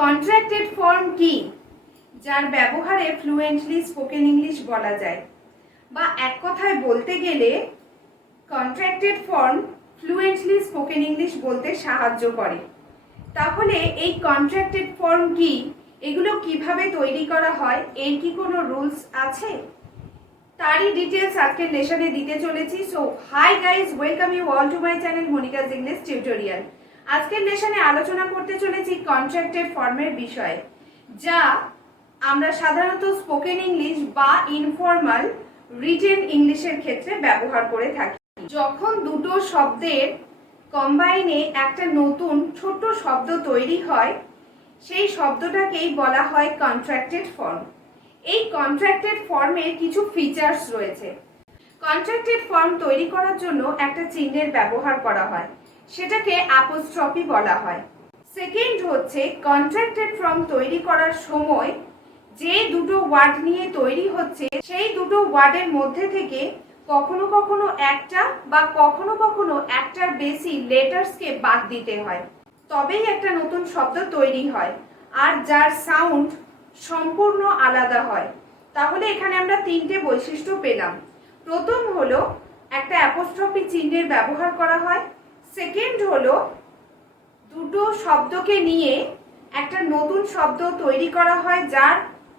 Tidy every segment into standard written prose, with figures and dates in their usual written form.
Contracted form কি, যার ব্যবহারে ফ্লুয়েন্টলি স্পোকেন ইংলিশ বলা যায়, বা এক কথায় বলতে গেলে contracted form fluently spoken English বলতে সাহায্য করে। তাহলে এই কন্ট্রাক্টেড ফর্ম কি, এগুলো কিভাবে তৈরি করা হয়, এর কি কোনো রুলস আছে, তারই ডিটেলস আজকের লেসনে দিতে চলেছি। So hi guys, welcome you all to my channel Monika's English tutorial. আজকের লেসনে আলোচনা করতে চলেছি কন্ট্রাক্টেড ফর্মের বিষয়ে, যা আমরা সাধারণত স্পোকেন ইংলিশ বা ইনফর্মাল রিটেন ইংলিশের ক্ষেত্রে ব্যবহার করে থাকি। যখন দুটো শব্দের কম্বাইনে একটা নতুন ছোট্ট শব্দ তৈরি হয়, সেই শব্দটাকেই বলা হয় কন্ট্রাক্টেড ফর্ম। এই কন্ট্রাক্টেড ফর্মের কিছু ফিচার্স রয়েছে। কন্ট্রাক্টেড ফর্ম তৈরি করার জন্য একটা চিহ্নের ব্যবহার করা হয়, সেটাকে অ্যাপোস্ট্রফি বলা হয়। সেকেন্ড হচ্ছে, কন্ট্রাক্টেড ফর্ম তৈরি করার সময় যে দুটো ওয়ার্ড নিয়ে তৈরি হচ্ছে, সেই দুটো ওয়ার্ডের মধ্যে থেকে কখনো কখনো একটা বা কখনো কখনো একটার বেশি লেটার্সকে বাদ দিতে হয়, তবেই একটা নতুন শব্দ তৈরি হয়, আর যার সাউন্ড সম্পূর্ণ আলাদা হয়। তাহলে এখানে আমরা তিনটে বৈশিষ্ট্য পেলাম। প্রথম হলো একটা অ্যাপোস্ট্রফি চিহ্নের ব্যবহার করা হয়। সেকেন্ড হলো দুটো শব্দকে নিয়ে একটা নতুন শব্দ তৈরি করা হয়, যার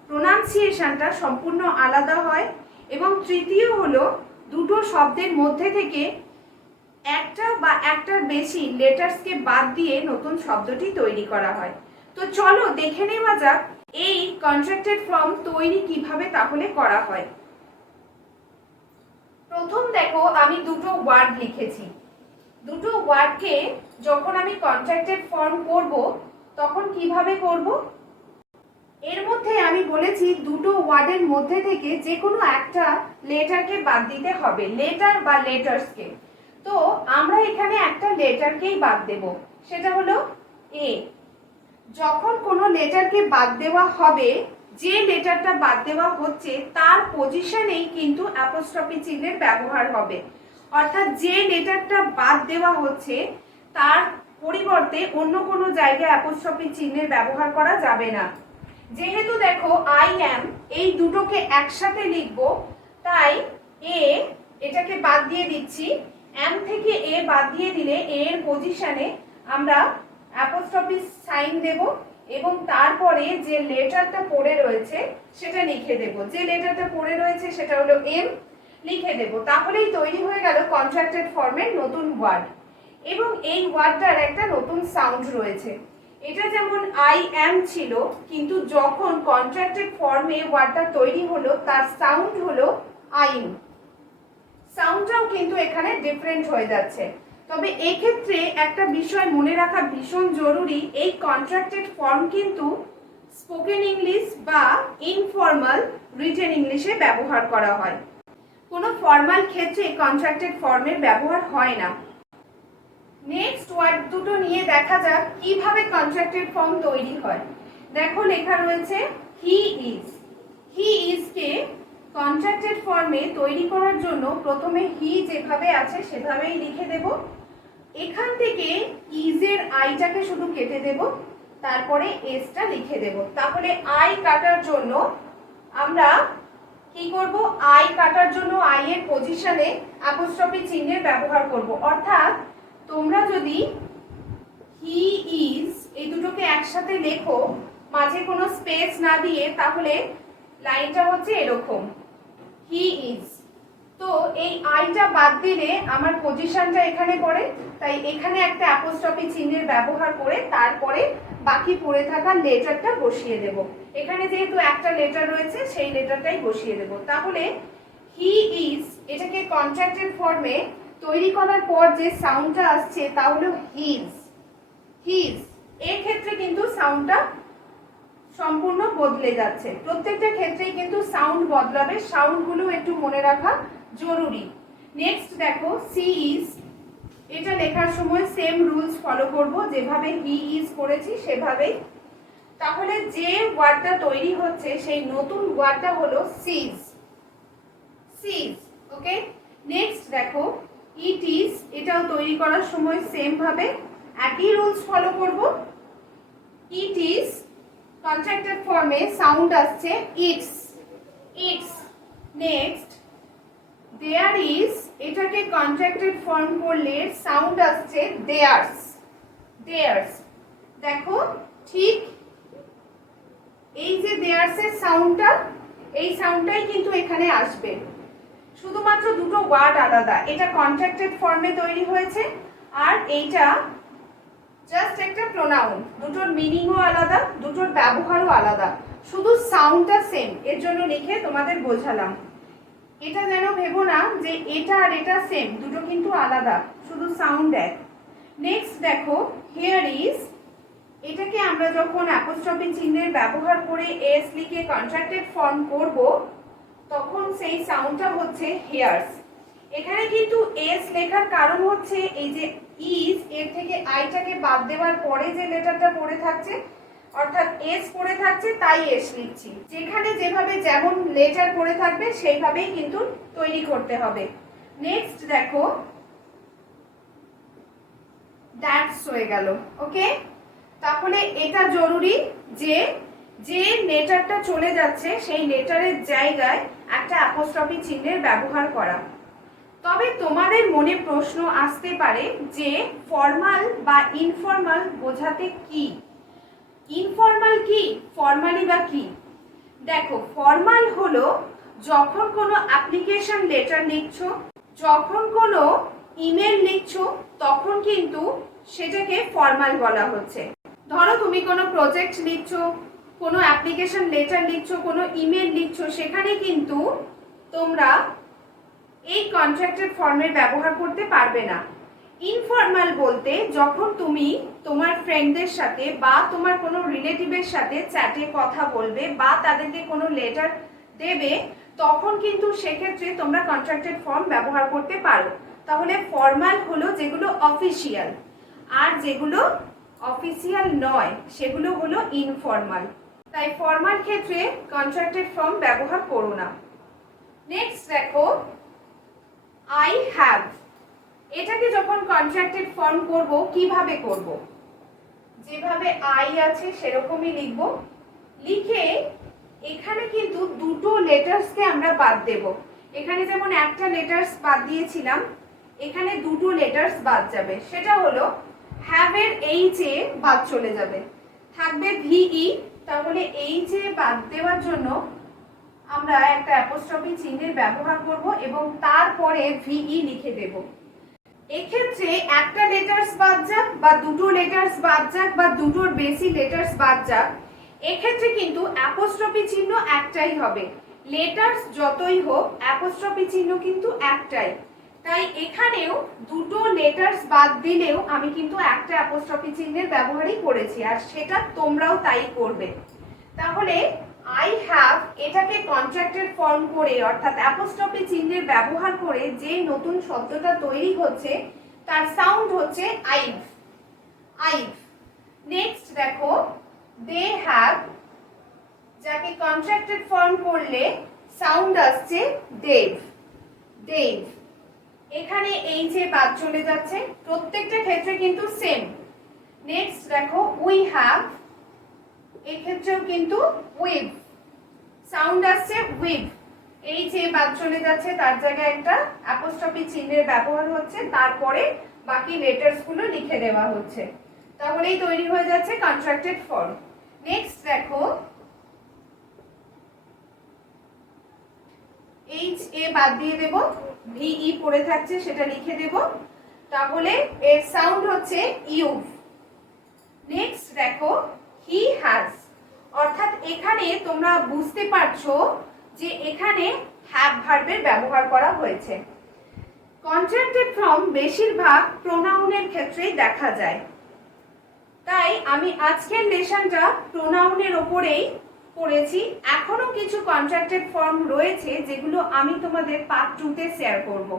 প্রোনাউন্সিয়েশনটা সম্পূর্ণ আলাদা হয়। এবং তৃতীয় হলো দুটো শব্দের মধ্যে থেকে একটা বা একটার বেশি লেটার্সকে বাদ দিয়ে নতুন শব্দটি তৈরি করা হয়। তো চলো দেখে নেওয়া যাক এই কন্ট্রাক্টেড ফর্ম তৈরি কিভাবে তাহলে করা হয়। প্রথম দেখো, আমি দুটো ওয়ার্ড লিখেছি। দুটো ওয়ার্ডকে যখন আমি কন্ট্রাক্টেড ফর্ম করব, তখন কিভাবে করব? এর মধ্যে আমি বলেছি দুটো ওয়ার্ডের মধ্যে থেকে যে কোনো একটা লেটারকে বাদ দিতে হবে, লেটার বা লেটার্সকে। তো আমরা এখানে একটা লেটারকেই বাদ দেব, সেটা হলো এ। যখন কোনো লেটারকে বাদ দেওয়া হবে, যে লেটারটা বাদ দেওয়া হচ্ছে তার পজিশনেই কিন্তু অ্যাপোস্ট্রফি চিহ্নের ব্যবহার হবে। অর্থাৎ যে লেটারটা বাদ দেওয়া হচ্ছে তার পরিবর্তে অন্য কোনো জায়গায় অ্যাপোস্ট্রফি চিহ্নের ব্যবহার করা যাবে না। যেহেতু দেখো আই অ্যাম, এই দুটোকে একসাথে লিখব, তাই এ এটাকে বাদ দিয়ে দিচ্ছি। অ্যাম থেকে এ বাদ দিয়ে দিলে এর পজিশনে আমরা অ্যাপোস্ট্রফি সাইন দেব এবং তারপরে যে লেটারটা পড়ে রয়েছে সেটা লিখে দেব। যে লেটারটা পড়ে রয়েছে সেটা হলো এম, লিখে দেব। তাহলেই তৈরি হয়ে গেল কন্ট্রাক্টেড ফর্মের নতুন ওয়ার্ড। এবং এই ওয়ার্ডটার একটা নতুন সাউন্ড রয়েছে। এটা যেমন আই অ্যাম ছিল, কিন্তু যখন কন্ট্রাক্টেড ফর্মে ওয়ার্ডটা তৈরি হলো তার সাউন্ড হলো আইম। সাউন্ডটাও কিন্তু এখানে ডিফারেন্ট হয়ে যাচ্ছে। তবে এক্ষেত্রে একটা বিষয় মনে রাখা ভীষণ জরুরি, এই কন্ট্রাক্টেড ফর্ম কিন্তু স্পোকেন ইংলিশ বা ইনফর্মাল রিটেন ইংলিশে ব্যবহার করা হয়। কোনো ফর্মাল ক্ষেত্রে কন্ট্রাক্টেড ফর্মের ব্যবহার হয় না। নেক্সট ওয়ার্ড দুটো নিয়ে দেখা যাক কিভাবে কন্ট্রাক্টেড ফর্ম তৈরি হয়। দেখো লেখা রয়েছে he is. He is K contracted ফর্মে তৈরি করার জন্য প্রথমে হি যেভাবে আছে সেভাবেই লিখে দেব। এখান থেকে ইজের আইটাকে শুধু কেটে দেব, তারপরে এসটা লিখে দেব। তাহলে আই কাটার জন্য আমরা কি করব? আই কাটার জন্য আই এর পজিশনে অ্যাপোস্ট্রফি চিহ্নের ব্যবহার করব। অর্থাৎ তোমরা যদি হি ইজ এই দুটোকে একসাথে লেখো, মাঝে কোনো স্পেস না দিয়ে, তাহলে লাইনটা হচ্ছে এরকম, হি ইজ। তো এই আইটা বাদ দিলে আমার পজিশনটা এখানে পড়ে, তাই এখানে একটা অ্যাপোস্ট্রফি চিহ্নের ব্যবহার করে তারপরে বাকি পড়ে থাকা লেটারটা বসিয়ে দেব। এখানে যেহেতু একটা লেটার রয়েছে সেই লেটারটাই বসিয়ে দেব। তাহলে হি ইজ এটাকে কন্ট্রাক্টেড ফর্মে তৈরি করার পর যে সাউন্ডটা আসছে তা হলো হিজ। হিজ এর ক্ষেত্রে কিন্তু সাউন্ডটা সম্পূর্ণ বদলে যাচ্ছে। প্রত্যেকটা ক্ষেত্রেই কিন্তু সাউন্ড বদলাবে, সাউন্ডগুলো একটু মনে রাখা জরুরি। নেক্সট দেখো সি ইজ, এটা লেখার সময় সেম রুলস ফলো করব, যেভাবে হি ইজ করেছি সেভাবেই। তাহলে যে ওয়ার্ডটা তৈরি হচ্ছে সেই নতুন ওয়ার্ডটা হলো সিজ। সিজ, ওকে। নেক্সট দেখো ইট ইজ, এটাও তৈরি করার সময় সেম ভাবে একই রুলস ফলো করব। ইট ইজ কন্ট্রাক্টেড ফর্মে সাউন্ড আসছে it's, it's. Next there is, এটাকে কন্ট্রাক্টেড ফর্ম করলে সাউন্ড আসছে দেয়ার্স, দেয়ার্স। দেখো ঠিক এই যে দেয়ার্স এর সাউন্ডটা, এই সাউন্ডটাই কিন্তু এখানে আসবে, শুধুমাত্র দুটো ওয়ার্ড আলাদা। এটা কন্ট্রাক্টেড ফর্মে তৈরি হয়েছে আর এইটা জাস্ট একটা প্রোনাউন, দুটোর মিনিংও আলাদা, দুটোর ব্যবহারও আলাদা, শুধু সাউন্ডটা সেম, এর জন্য লিখে তোমাদের বোঝালাম। এটা যেন ভেবো না যে এটা আর এটা সেম, দুটো কিন্তু আলাদা, শুধু সাউন্ড এক। নেক্সট দেখো হিয়ার ইজ, এটাকে আমরা যখন অ্যাপোস্ট্রফি চিহ্নের ব্যবহার করে এস লিখে কন্ট্রাক্টেড ফর্ম করব, তখন সেই সাউন্ডটা হচ্ছে হিয়ার্স। এখানে কিন্তু এস লেখার কারণ হচ্ছে এই যে ইজ, এর থেকে আইটাকে বাদ দেওয়ার পরে যে লেটারটা পড়ে থাকছে, অর্থাৎ এস পড়ে থাকছে, তাই এস লিখছি। যেখানে যেভাবে যেমন লেটার পড়ে থাকবে সেইভাবেই কিন্তু তৈরি করতে হবে। নেক্সট দেখো দ্যাটস হয়ে গেল। ওকে, তাহলে এটা জরুরি যে যে লেটারটা চলে যাচ্ছে সেই লেটারের জায়গায় একটা অ্যাপোস্ট্রফি চিহ্নের ব্যবহার করা। তবে তোমাদের মনে প্রশ্ন আসতে পারে যে ফর্মাল বা ইনফর্মাল বোঝাতে কি, ইনফর্মাল কি, ফর্মালি বা কি? দেখো ফর্মাল হলো যখন কোনো অ্যাপ্লিকেশন লেটার লিখছো, যখন কোনো ইমেল লিখছো, তখন কিন্তু সেটাকে ফর্মাল বলা হচ্ছে। ধরো তুমি কোনো প্রজেক্ট লিখছো, কোনো অ্যাপ্লিকেশন লেটার লিখছো, কোনো ইমেল লিখছো, সেখানে কিন্তু তোমরা এই কন্ট্রাক্টেড ফর্মের ব্যবহার করতে পারবে না। ইনফর্মাল বলতে যখন তুমি তোমার ফ্রেন্ডদের সাথে বা তোমার কোনো রিলেটিভের সাথে চ্যাটে কথা বলবে বা তাদেরকে কোনো লেটার দেবে, তখন কিন্তু সেক্ষেত্রে তোমরা কন্ট্রাক্টেড ফর্ম ব্যবহার করতে পারো। তাহলে ফর্মাল হলো যেগুলো অফিসিয়াল, আর যেগুলো অফিসিয়াল নয় সেগুলো হলো ইনফর্মাল। তাই ফর্মাল ক্ষেত্রে কন্ট্রাক্টেড ফর্ম ব্যবহার করো না। নেক্সট দেখো আই হ্যাভ, এটাকে যখন কন্ট্রাক্টেড ফর্ম করব কিভাবে করব? যেভাবে আই আছে সেরকমই লিখব, লিখে এখানে কিন্তু দুটো লেটার্সকে আমরা বাদ দেব। এখানে যেমন একটা লেটার্স বাদ দিয়েছিলাম, এখানে দুটো লেটার্স বাদ যাবে। সেটা হলো হ্যাভ এর এইচ এ বাদ চলে যাবে, থাকবে ভিই। তাহলে এইচ এ বাদ দেওয়ার জন্য আমরা একটা অ্যাপোস্ট্রফি চিহ্নের ব্যবহার করব এবং তারপরে ভিই লিখে দেব। এক্ষেত্রে একটা লেটার্স বাদ যাক বা দুটো লেটার্স বাদ যাক বা দুটোর বেশি লেটার্স বাদ যাক, এক্ষেত্রে কিন্তু অ্যাপোস্ট্রফি চিহ্ন একটাই হবে। লেটার্স যতই হোক অ্যাপোস্ট্রফি চিহ্ন কিন্তু একটাই। তাই এখানেও দুটো লেটার্স বাদ দিলেও আমি কিন্তু একটা অ্যাপোস্ট্রফি চিহ্নের ব্যবহারই করেছি, আর সেটা তোমরাও তাই করবে। তাহলে আই হ্যাভ এটাকে কন্ট্রাক্টেড ফর্ম করে অর্থাৎ অ্যাপোস্ট্রফি চিহ্নের ব্যবহার করে যে নতুন শব্দটা তৈরি হচ্ছে তার সাউন্ড হচ্ছে আইভ, আইভ। নেক্সট দেখো দে হ্যাভ, যাকে কন্ট্রাক্টেড ফর্ম করলে সাউন্ড আসছে দেভ, দেভ। এখানে এই যে বাদ চলে যাচ্ছে, প্রত্যেকটা ক্ষেত্রে কিন্তু সেম। নেক্সট দেখো উই হ্যাভ, এক্ষেত্রেও কিন্তু উইভ, সাউন্ড আসছে উইভ। এই যে বাদ চলে যাচ্ছে তার জায়গায় একটা অ্যাপোস্ট্রফি চিহ্নের ব্যবহার হচ্ছে, তারপরে বাকি লেটার্স গুলো লিখে দেওয়া হচ্ছে। তাহলেই তৈরি হয়ে যাচ্ছে কন্ট্রাক্টেড ফর্ম। নেক্সট দেখো এইচ এ বাদ দিয়ে দেব, ভিই পড়ে থাকছে সেটা লিখে দেব, তাহলে এর সাউন্ড হচ্ছে ইউভ। নেক্সট দেখো হি হ্যাজ, অর্থাৎ এখানে তোমরা বুঝতে পারছো যে এখানে হ্যাভ ভার্বের ব্যবহার করা হয়েছে। কন্ট্রাক্টেড ফর্ম বেশিরভাগ প্রোনাউনের ক্ষেত্রেই দেখা যায়, তাই আমি আজকের লেসনটা প্রোনাউনের ওপরেই করেছি। এখনো কিছু কন্ট্রাক্টেড ফর্ম রয়েছে যেগুলো আমি তোমাদের পার্ট 2 তে শেয়ার করব।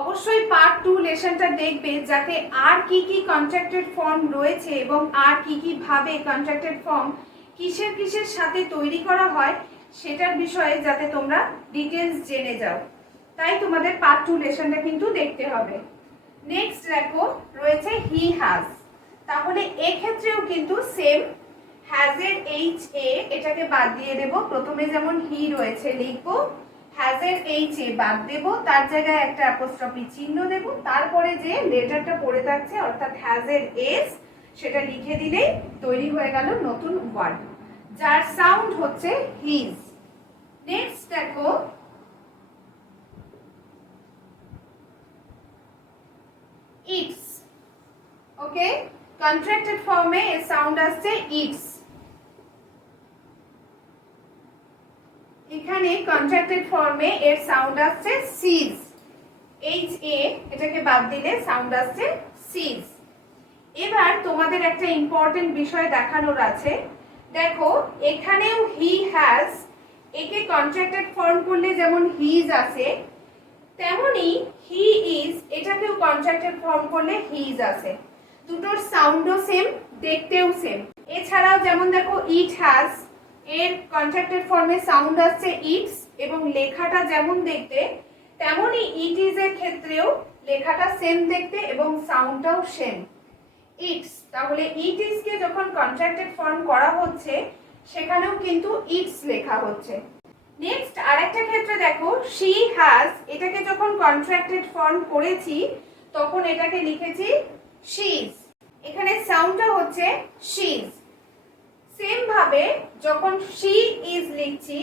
অবশ্যই পার্ট 2 লেসনটা দেখবে যাতে আর কি কি কন্ট্রাক্টেড ফর্ম রয়েছে এবং আর কি কি ভাবে কন্ট্রাক্টেড ফর্ম কিসের কিসের সাথে তৈরি করা হয় সেটার বিষয়ে যাতে তোমরা ডিটেইলস জেনে যাও। তাই তোমাদের পার্ট 2 লেসনটা কিন্তু দেখতে হবে। নেক্সট দেখো রয়েছে হি হ্যাজ, তাহলে এক্ষেত্রেও কিন্তু সেম, হ্যাজ এর এইচ এ এটাকে বাদ দিয়ে দেব। প্রথমে যেমন হি রয়েছে লিখবো, হ্যাজ এর এইচ এ বাদ দেব, তার জায়গায় একটা অ্যাপোস্ট্রফি চিহ্ন দেব, তারপরে যে লেটারটা পড়ে থাকছে অর্থাৎ হ্যাজ এর এস সেটা লিখে দিলেই তৈরি হয়ে গেল নতুন ওয়ার্ড, যার সাউন্ড হচ্ছে হিজ। নেক্সট দেখো ইটস। ওকে, কন্ট্রাক্টেড ফর্মে এর সাউন্ড আসছে ইটস। এখানে কন্ট্রাক্টেড ফর্মে এর সাউন্ড আসছে সিজ। এইচ এ এটাকে বাদ দিলে সাউন্ড আসছে সিজ। এবার তোমাদের একটা ইম্পর্টেন্ট বিষয় দেখানোর আছে। দেখো এখানেও হি হ্যাজ একে কন্ট্রাক্টেড ফর্ম করলে যেমন হিজ আসে, তেমনি হি ইজ এটাকেও কন্ট্রাক্টেড ফর্ম করলে হিজ আসে। দুটোর সাউন্ডও সেম, দেখতেও সেম। এছাড়াও যেমন দেখো ইট হ্যাজ এর কন্ট্রাক্টেড ফর্মে সাউন্ড আসছে ইটস, এবং লেখাটা যেমন দেখতে তেমনি ইট ইজ এর ক্ষেত্রেও লেখাটা সেম দেখতে এবং সাউন্ডটাও সেম, ইটস। তাহলে ইট ইজ কে যখন কন্ট্রাক্টেড ফর্ম করা হচ্ছে সেখানেও কিন্তু ইটস লেখা হচ্ছে। নেক্সট আরেকটা ক্ষেত্রে দেখো শি হ্যাজ এটাকে যখন কন্ট্রাক্টেড ফর্ম করেছি তখন এটাকে লিখেছি শিজ, এখানে সাউন্ডটা হচ্ছে শিজ। সেম ভাবে যখন শি ইজ লিখছি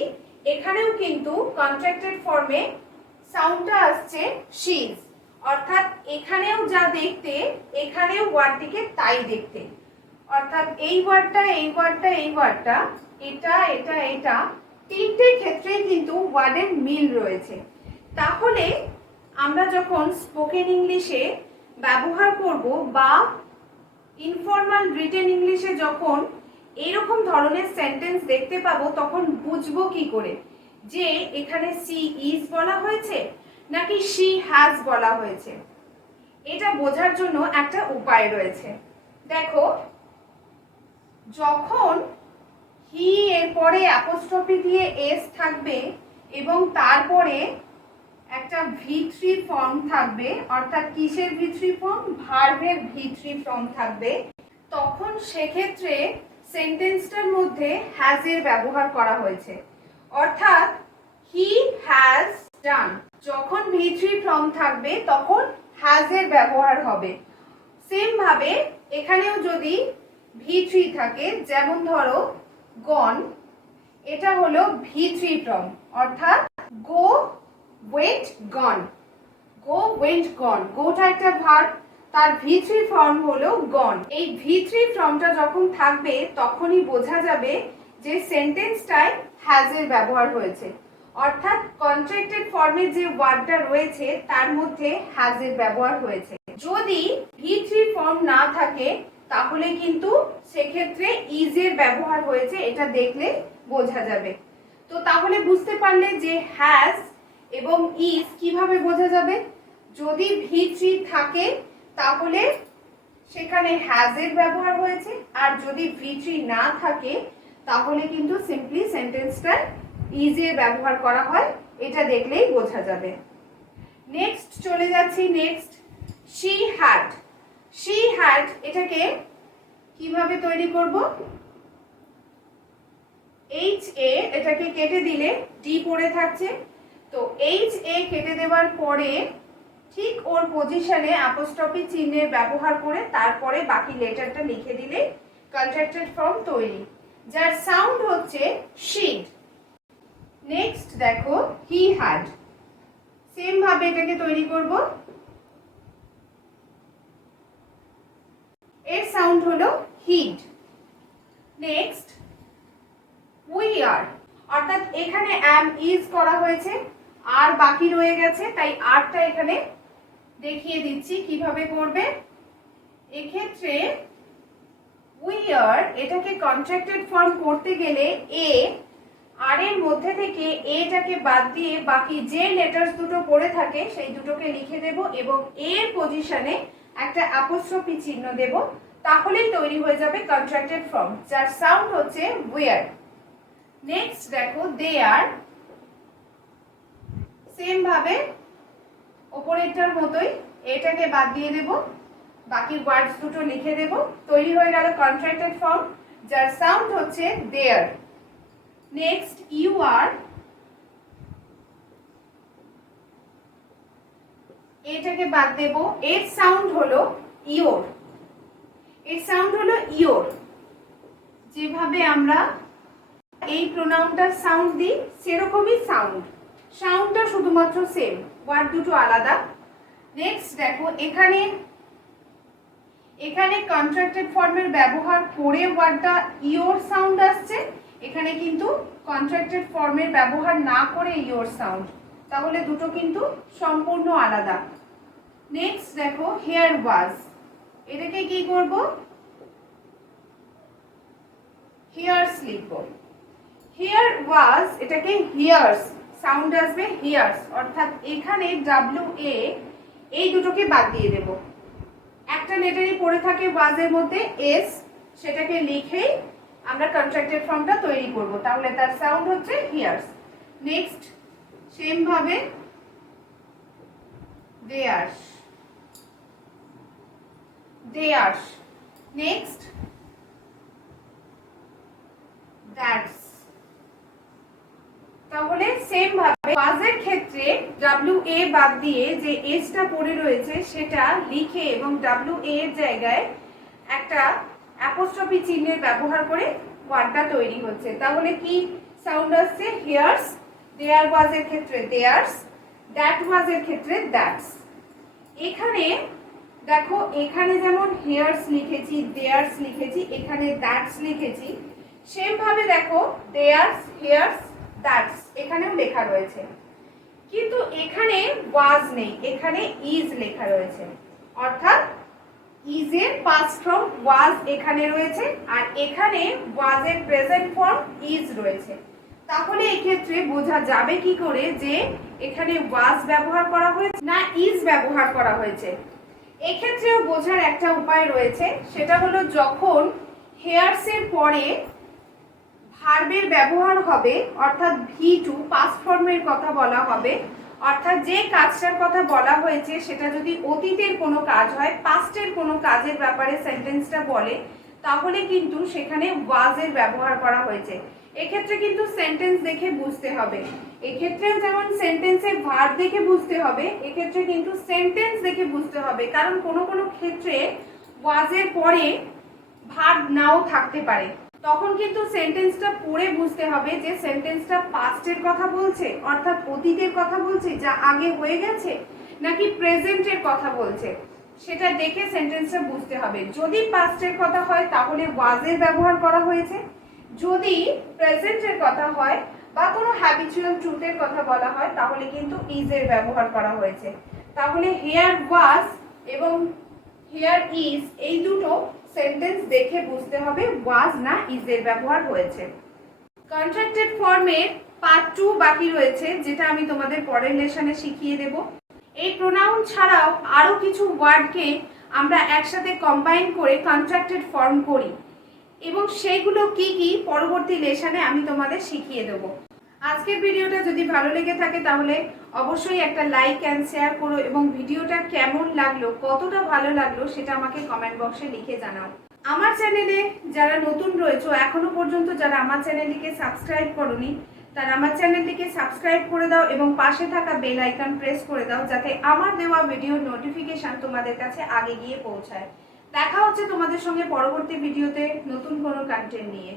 এখানেও কিন্তু কন্ট্রাক্টেড ফর্মে সাউন্ডটা আসছে শিজ, অর্থাৎ এখানেও যা দেখতে এখানেও ওয়ার্ডটিকে তাই দেখতে, অর্থাৎ এই ওয়ার্ডটা এই ওয়ার্ডটা এই ওয়ার্ডটা এটা এটা এটা তিনটে ক্ষেত্রে কিন্তু ওয়ার্ডের মিল রয়েছে। তাহলে আমরা যখন স্পোকেন ইংলিশে ব্যবহার করব বা ইনফর্মাল রিটেন ইংলিশে যখন এরকম ধরনের সেন্টেন্স দেখতে পাবো তখন বুঝবো কি করে যে এখানে সি ইজ বলা হয়েছে নাকি শি হ্যাজ বলা হয়েছে। এটা বোঝার জন্য একটা উপায় রয়েছে। দেখো যখন হি এর পরে অ্যাপোস্ট্রফি দিয়ে এস থাকবে এবং তারপরে একটা ভি3 ফর্ম থাকবে, অর্থাৎ কিসের ভি3 ফর্ম, ভার্বের ভি3 ফর্ম থাকবে, তখন সেক্ষেত্রে সেন্টেন্সটার মধ্যে হ্যাজ এর ব্যবহার করা হয়েছে, অর্থাৎ হি হ্যাজ ডান। যখন ভি3 ফর্ম থাকবে তখন হ্যাজ এর ব্যবহার হবে। সেম ভাবে এখানেও যদি ভি3 থাকে, যেমন ধরো গন, এটা হলো ভি3 ফর্ম, অর্থাৎ গো ওয়েন্ট গন, গো ওয়েন্ট গন, গোটা একটা ভার্ব, তার ভি3 ফর্ম হলো গন। এই ভি3 ফর্মটা যখন থাকবে তখনই বোঝা যাবে যে সেন্টেন্সটায় হ্যাজ এর ব্যবহার হয়েছে, অর্থাৎ কন্ট্রাক্টেড ফর্মের যে ওয়ার্ডটা রয়েছে তার মধ্যে হ্যাজ এর ব্যবহার হয়েছে। যদি ভি3 ফর্ম না থাকে তাহলে কিন্তু সেক্ষেত্রে ইজ এর ব্যবহার হয়েছে, এটা দেখলে বোঝা যাবে। তো তাহলে বুঝতে পারলে যে হ্যাজ এবং ইজ কিভাবে বোঝা যাবে। যদি ভি3 থাকে তাহলে সেখানে হ্যাজ এর ব্যবহার হয়েছে, আর যদি ভি3 না থাকে তাহলে কিন্তু সিম্পলি সেন্টেন্সটা ইজ এর ব্যবহার করা হয়, এটা দেখলেই বোঝা যাবে। নেক্সট চলে যাচ্ছি। Next she had. She had এটাকে কিভাবে তৈরি করব, এইচ এ এটাকে কেটে দিলে ডি পড়ে থাকছে, তো এইচ এ কেটে দেওয়ার পরে ঠিক ওর পজিশনে অ্যাপোস্ট্রফি চিহ্নের ব্যবহার করে তারপরে বাকি লেটারটা লিখে দিলে কন্ট্রাক্টেড ফর্ম তৈরি, যার সাউন্ড হচ্ছে শিড। নেক্সট দেখো হি হ্যাড, সেম ভাবে এটাকে তৈরি করব, এর সাউন্ড হলো হিড। নেক্সট উই আর, অর্থাৎ এখানে অ্যাম ইজ করা হয়েছে আর বাকি রয়ে গেছে, তাই আরটা এখানে দেখিয়ে দিচ্ছি কিভাবে করবে। এক্ষেত্রে উই আর এটাকে কন্ট্রাক্টেড ফর্ম করতে গেলে এ আর এর মধ্যে থেকে এটাকে বাদ দিয়ে বাকি যে লেটার্স দুটো পড়ে থাকে সেই দুটোকে লিখে দেব এবং এর পজিশনে একটা অ্যাপোস্ট্রফি চিহ্ন দেব, তাহলেই তৈরি হয়ে যাবে কন্ট্রাক্টেড ফর্ম, যার সাউন্ড হচ্ছে উইয়ার। নেক্সট দেখো দে আর, সেম ভাবে ওপরেরটার মতোই এটাকে বাদ দিয়ে দেব, বাকি ওয়ার্ডস দুটো লিখে দেব, তৈরি হয়ে গেল কন্ট্রাক্টেড ফর্ম, যার সাউন্ড হচ্ছে দেয়ার। নেক্সট ইউ আর, এটাকে বাদ দেব, এর সাউন্ড হলো ইওর। এর সাউন্ড হলো ইওর। যেভাবে আমরা এই প্রোনাউনটার সাউন্ড দিই সেরকমই সাউন্ডটা শুধুমাত্র সেম, ওয়ার্ড দুটো আলাদা। নেক্সট দেখো এখানে কন্ট্রাক্টেড ফর্মের ব্যবহার করে ওয়ার্ডটা ইওর সাউন্ড আসছে, এখানে কিন্তু কন্ট্রাক্টেড ফর্মের ব্যবহার না করে ইওর সাউন্ড, তাহলে দুটো কিন্তু সম্পূর্ণ আলাদা। নেক্সট দেখো হেয়ার ওয়াজ, এটাকে কি করব, হিয়ার্স লিখব। হেয়ার ওয়াজ, এটাকে হিয়ার্স সাউন্ড আসবে, হিয়ার্স, অর্থাৎ এখানে ডাব্লিউ এ এই দুটোকে বাদ দিয়ে দেব। একটা লেটারই পড়ে থাকে ওয়াজের মধ্যে এস, সেটাকে লিখেই আমরা কন্ট্রাক্টেড ফর্মটা তৈরি করব, তাহলে তার সাউন্ড হচ্ছে হিয়ার্স। নেক্সট সেম ভাবে দেয়ার্স, দেয়ার্স। Next that's. তাহলে সেম ভাবে ওয়াজের ক্ষেত্রে ডাব্লিউ এ বাদ দিয়ে যে এসটা পড়ে রয়েছে সেটা লিখে এবং ডাব্লিউ এ এর জায়গায় একটা অ্যাপোস্ট্রফি চিহ্নের ব্যবহার করে ওয়ার্ডটা তৈরি হচ্ছে। তাহলে কি সাউন্ড আসছে, হিয়ার্স। দেয়ার ওয়াজের ক্ষেত্রে দেয়ার্স, দ্যাট ওয়াজের ক্ষেত্রে দ্যাটস। এখানে দেখো, এখানে যেমন হিয়ার্স লিখেছি, দেয়ার্স লিখেছি, এখানে দ্যাটস লিখেছি, সেম ভাবে দেখো দেয়ার্স, হিয়ার্স, দ্যাটস এখানেও লেখা রয়েছে, কিন্তু এখানে ওয়াজ নেই, এখানে ইজ লেখা রয়েছে, অর্থাৎ ইজ এর পাস্ট ফর্ম ওয়াজ এখানে রয়েছে, আর এখানে ওয়াজ এর প্রেজেন্ট ফর্ম ইজ রয়েছে। তাহলে এই ক্ষেত্রে বোঝা যাবে কি করে যে এখানে ওয়াজ ব্যবহার করা হয়েছে না ইজ ব্যবহার করা হয়েছে। এক্ষেত্রেও বোঝার একটা উপায় রয়েছে, সেটা হলো যখন হেয়ার্স এর পরে ভার্বের ব্যবহার হবে, অর্থাৎ V2 পাস্ট ফর্মের কথা বলা হবে, অর্থাৎ যে কাজটার কথা বলা হয়েছে সেটা যদি অতীতের কোনো কাজ হয়, পাস্টের কোনো কাজের ব্যাপারে সেন্টেন্সটা বলে, তাহলে কিন্তু সেখানে ওয়াজের ব্যবহার করা হয়েছে। এক্ষেত্রে কিন্তু সেন্টেন্স দেখে বুঝতে হবে, এক্ষেত্রেও যেমন সেন্টেন্সের ভার্ব দেখে বুঝতে হবে, এক্ষেত্রে কিন্তু সেন্টেন্স দেখে বুঝতে হবে, কারণ কোনো কোনো ক্ষেত্রে ওয়াজের পরে ভার্ব নাও থাকতে পারে, তখন কিন্তু সেন্টেন্সটা পড়ে বুঝতে হবে যে সেন্টেন্সটা পাস্টের কথা বলছে, অর্থাৎ অতীতের কথা বলছে যা আগে হয়ে গেছে, নাকি প্রেজেন্টের কথা বলছে, সেটা দেখে সেন্টেন্সটা বুঝতে হবে। যদি পাস্টের কথা হয় তাহলে ওয়াজের ব্যবহার করা হয়েছে, যদি প্রেজেন্টের কথা হয় বা কোনো হ্যাবিচুয়াল ট্রুথের কথা বলা হয় তাহলে কিন্তু ইজের ব্যবহার করা হয়েছে। তাহলে হেয়ার ওয়াজ এবং হেয়ার ইজ এই দুটো সেন্টেন্স দেখে বুঝতে হবে ওয়াজ না ইজের ব্যবহার হয়েছে। কন্ট্রাক্টেড ফর্মের পার্ট 2 বাকি রয়েছে, যেটা আমি তোমাদের পরের লেসনে শিখিয়ে দেব। এই প্রোনাউন ছাড়াও আরো কিছু ওয়ার্ডকে আমরা একসাথে কম্বাইন করে কন্ট্রাক্টেড ফর্ম করি, এবং সেইগুলো কি কি পরবর্তী লেসনে আমি তোমাদের শিখিয়ে দেব। আজকের ভিডিওটা যদি ভালো লেগে থাকে তাহলে অবশ্যই একটা লাইক অ্যান্ড শেয়ার করো, এবং ভিডিওটা কেমন লাগলো, কতটা ভালো লাগলো সেটা আমাকে কমেন্ট বক্সে লিখে জানাও। আমার চ্যানেলে যারা নতুন রয়েছে, এখনো পর্যন্ত যারা আমার চ্যানেলটিকে সাবস্ক্রাইব করোনি, তারা আমার চ্যানেলটিকে সাবস্ক্রাইব করে দাও এবং পাশে থাকা বেল আইকন প্রেস করে দাও, যাতে আমার দেওয়া ভিডিওর নোটিফিকেশন তোমাদের কাছে আগে গিয়ে পৌঁছায়। দেখা হচ্ছে তোমাদের সঙ্গে পরবর্তী ভিডিওতে নতুন কোনো কন্টেন্ট নিয়ে।